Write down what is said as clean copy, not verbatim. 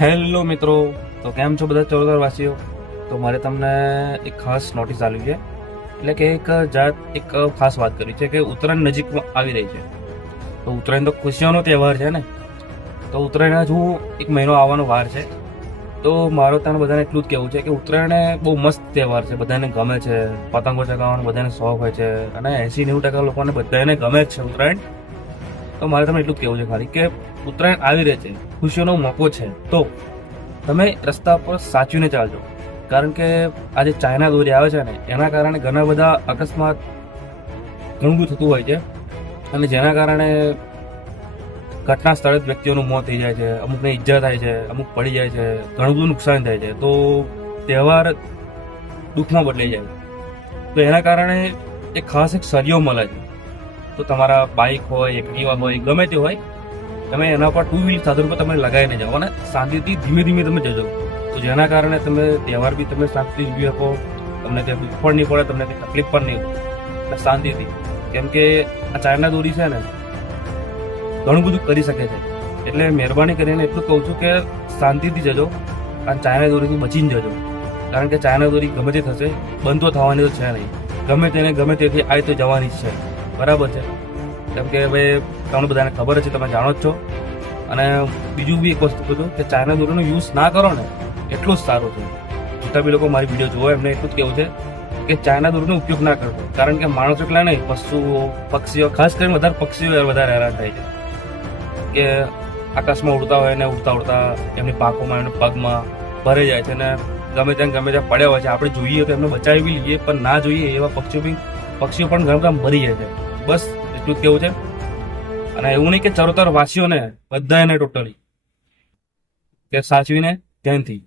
Hello મિત્રો, તો કેમ છો બધા ચૌદર વાસીઓ? તો મારે તમને એક ખાસ નોટિસ આવી છે, એટલે કે એક ખાસ વાત કરવી છે કે ઉત્તરાયણ નજીકમાં આવી રહી છે. તો ઉત્તરાયણ તો ખુશીઓનો તહેવાર છે ને, તો ઉત્તરાયણ હજુ એક મહિનો આવવાનો વાર છે. તો મારો તમને બધાને એટલું જ કહેવું છે કે ઉત્તરાયણ બહુ મસ્ત તહેવાર છે, બધાને ગમે છે. પતંગો ચગાવવાનો બધાને શોખ હોય છે, અને 80-90% લોકોને બધાને ગમે જ છે ઉત્તરાયણ. તો મારે તમને એટલું જ કહેવું છે ખાલી કે ઉત્તરાયણ આવી રહે છે, ખુશીઓનો મોકો છે. તો તમે રસ્તા પર સાચવીને ચાલજો, કારણ કે આ જે ચાઇના દોરી આવે છે ને, એના કારણે ઘણા બધા અકસ્માત ઘણું બધું થતું હોય છે, અને જેના કારણે ઘટના સ્થળે જ વ્યક્તિઓનું મોત થઈ જાય છે, અમુકને ઈજા થાય છે, અમુક પડી જાય છે, ઘણું બધું નુકસાન થાય છે. તો તહેવાર દુઃખમાં બદલાઈ જાય. તો એના કારણે એક ખાસ એક સળિયો મળે છે. તો તમારા બાઇક હોય, એક્ટિવા હોય, ગમે તે હોય, તમે એના પર 2 વ્હીલ સાધન પર તમે લગાવીને જાઓ અને શાંતિથી ધીમે ધીમે તમે જજો. તો જેના કારણે તમે તહેવાર બી તમે શાંતિથી ઉજવી શકો, તમને ત્યાં દુઃખ પણ નહીં પડે, તમને કંઈ તકલીફ પણ નહીં પડે, શાંતિથી. કેમ કે આ ચાઇના દોરી છે ને, ઘણું બધું કરી શકે છે. એટલે મહેરબાની કરીને એટલું કહું છું કે શાંતિથી જજો, અને ચાઇના દોરીથી બચીને જજો. કારણ કે ચાઇના દોરી ગમે તે થશે, બંધ તો થવાની તો છે નહીં. ગમે તેને ગમે તેથી આવી તો જવાની જ છે, બરાબર છે? કેમ કે હવે તમને બધાને ખબર છે, તમે જાણો જ છો. અને બીજું બી એક વસ્તુ કીધું કે ચાઇના દોરીનો યુઝ ના કરો ને, એટલું જ સારું છે. જેટલા બી લોકો મારી વિડીયો જોવો એમને એટલું જ કહેવું છે કે ચાઇના દોરીનો ઉપયોગ ના કરવો. કારણ કે માણસો એટલા નહીં, પશુઓ, પક્ષીઓ, ખાસ કરીને વધારે પક્ષીઓ વધારે હેરાન થાય છે. કે આકાશમાં ઉડતા હોય ને ઉડતા ઉડતા એમની પાંખોમાં, એમના પગમાં ભરાઈ જાય છે, અને ગમે ત્યાં પડ્યા હોય છે. આપણે જોઈએ તો એમને બચાવી બી લઈએ, પણ ના જોઈએ એવા પક્ષીઓ પણ ઘણા મરી જાય છે. બસ એટલું જ કેવું છે. અને એવું નહીં કે ચરોતર વાસીઓને બધાને ટોટલી કે સાચવીને ધ્યાનથી